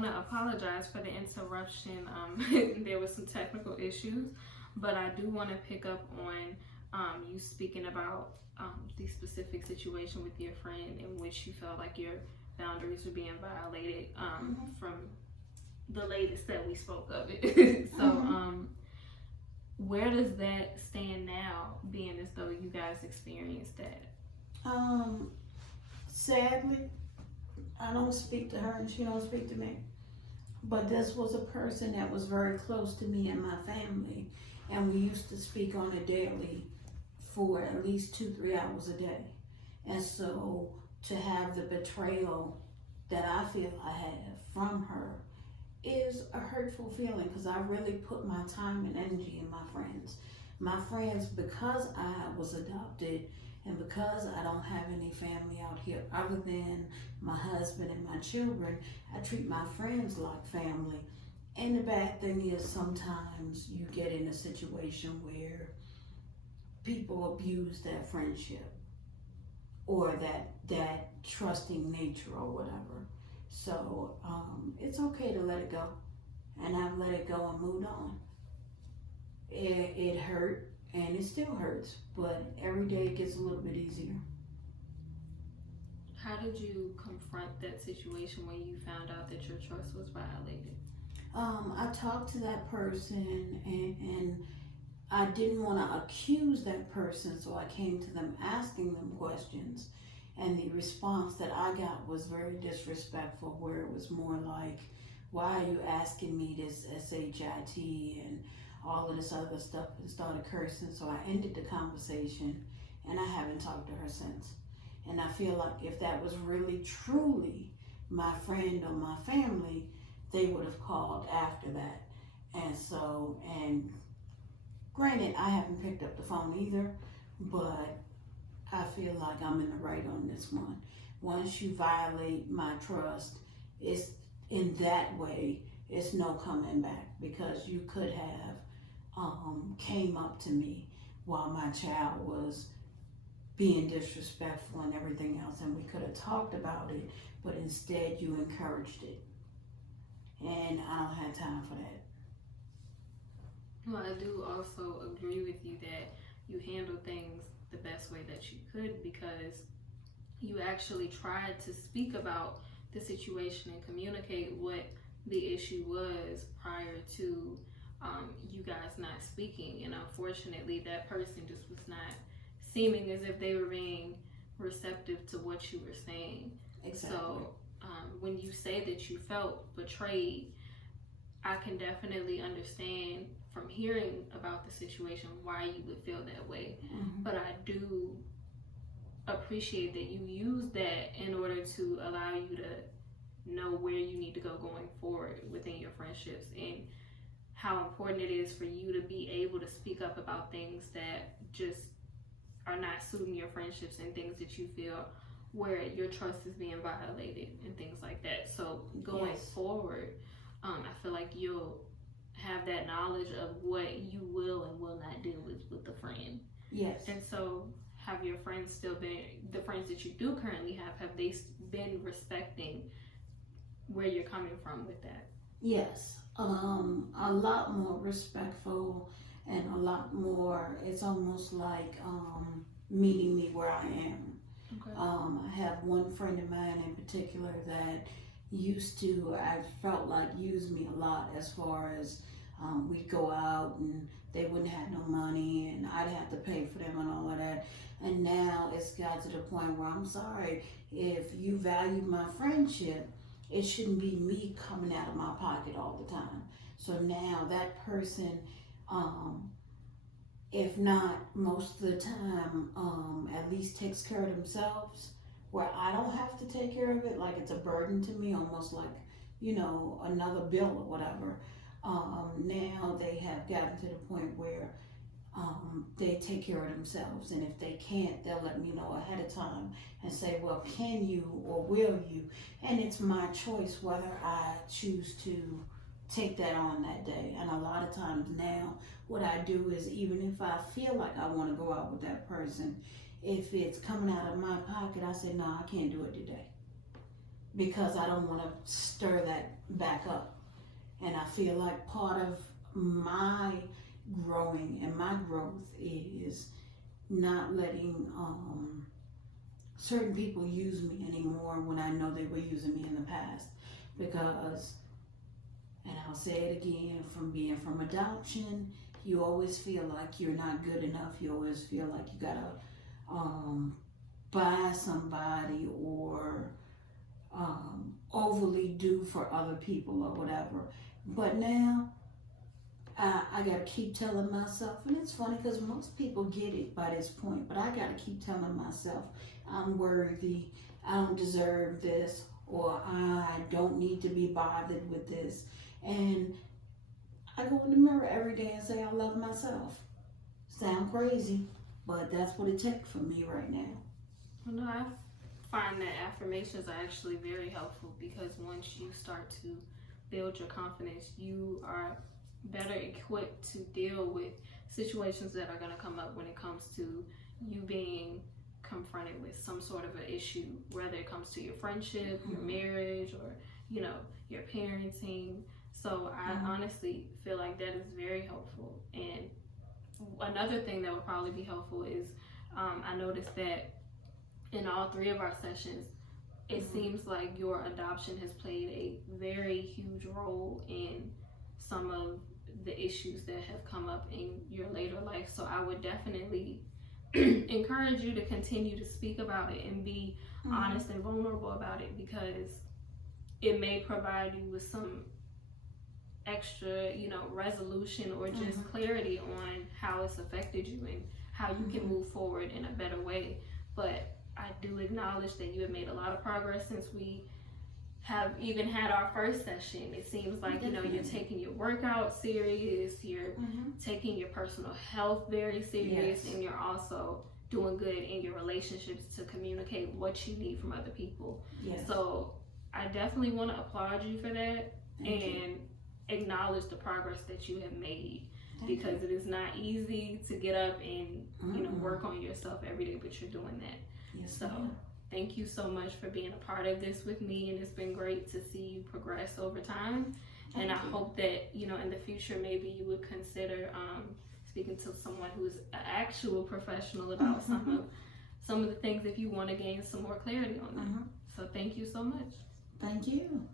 want to apologize for the interruption. There was some technical issues, but I do want to pick up on you speaking about the specific situation with your friend in which you felt like your boundaries were being violated from the latest that we spoke of it. So, where does that stand now, being as though you guys experienced that? Sadly, I don't speak to her and she don't speak to me. But this was a person that was very close to me and my family, and we used to speak on a daily for at least 2-3 hours a day. And so to have the betrayal that I feel I have from her is a hurtful feeling, because I really put my time and energy in my friends. My friends, because I was adopted and because I don't have any family out here other than my husband and my children, I treat my friends like family. And the bad thing is sometimes you get in a situation where people abuse that friendship or that trusting nature or whatever. So it's okay to let it go, and I've let it go and moved on. It hurt, and it still hurts, but every day it gets a little bit easier. How did you confront that situation when you found out that your trust was violated? I talked to that person, and I didn't want to accuse that person, so I came to them asking them questions. And the response that I got was very disrespectful, where it was more like, why are you asking me this SHIT and all of this other stuff, and started cursing. So I ended the conversation, and I haven't talked to her since. And I feel like if that was really truly my friend or my family, they would have called after that. And granted, I haven't picked up the phone either, but I feel like I'm in the right on this one. Once you violate my trust, it's in that way, it's no coming back, because you could have came up to me while my child was being disrespectful and everything else, and we could have talked about it, but instead you encouraged it. And I don't have time for that. Well, I do also agree with you that you handle things the best way that you could, because you actually tried to speak about the situation and communicate what the issue was prior to you guys not speaking. And unfortunately, that person just was not seeming as if they were being receptive to what you were saying. Exactly. So when you say that you felt betrayed, I can definitely understand from hearing about the situation why you would feel that way. Mm-hmm. But I do appreciate that you use that in order to allow you to know where you need to go going forward within your friendships, and how important it is for you to be able to speak up about things that just are not suiting your friendships, and things that you feel where your trust is being violated and things like that. So going forward, I feel like you'll have that knowledge of what you will and will not do with the friend. Yes. And so have your friends still been, the friends that you do currently have they been respecting where you're coming from with that? Yes. A lot more respectful, and a lot more, it's almost like meeting me where I am. Okay. I have one friend of mine in particular that used to, I felt like, use me a lot, as far as we'd go out and they wouldn't have no money and I'd have to pay for them and all of that. And now it's got to the point where, I'm sorry, if you value my friendship, it shouldn't be me coming out of my pocket all the time. So now that person, if not most of the time, at least takes care of themselves, where I don't have to take care of it, like it's a burden to me, almost like, another bill or whatever. Now they have gotten to the point where they take care of themselves, and if they can't, they'll let me know ahead of time and say, well, can you or will you? And it's my choice whether I choose to take that on that day. And a lot of times now, what I do is, even if I feel like I want to go out with that person, if it's coming out of my pocket, I say, no, I can't do it today, because I don't want to stir that back up. And I feel like part of my growing and my growth is not letting certain people use me anymore when I know they were using me in the past. Because, and I'll say it again, from being from adoption, you always feel like you're not good enough. You always feel like you gotta buy somebody or overly do for other people or whatever. But now I gotta keep telling myself, and it's funny because most people get it by this point, but I gotta keep telling myself I'm worthy, I don't deserve this, or I don't need to be bothered with this. And I go in the mirror every day and say I love myself. Sound crazy, but that's what it takes for me right now. Well, no, I find that affirmations are actually very helpful, because once you start to build your confidence, you are better equipped to deal with situations that are going to come up when it comes to you being confronted with some sort of an issue, whether it comes to your friendship, your marriage, or your parenting. So I honestly feel like that is very helpful. And another thing that would probably be helpful is I noticed that in all 3 of our sessions, it seems like your adoption has played a very huge role in some of the issues that have come up in your later life. So I would definitely encourage you to continue to speak about it and be honest and vulnerable about it, because it may provide you with some extra, resolution or just clarity on how it's affected you and how you can move forward in a better way. But I do acknowledge that you have made a lot of progress since we have even had our first session. It seems like, you're taking your workout serious, you're taking your personal health very serious, and you're also doing good in your relationships to communicate what you need from other people. Yes. So I definitely want to applaud you for that. Thank and you. Acknowledge the progress that you have made, because it is not easy to get up and work on yourself every day, but you're doing that. Yes, So thank you so much for being a part of this with me, and it's been great to see you progress over time. And I hope that in the future maybe you would consider speaking to someone who's an actual professional about some of the things, if you want to gain some more clarity on them. So thank you so much. Thank you.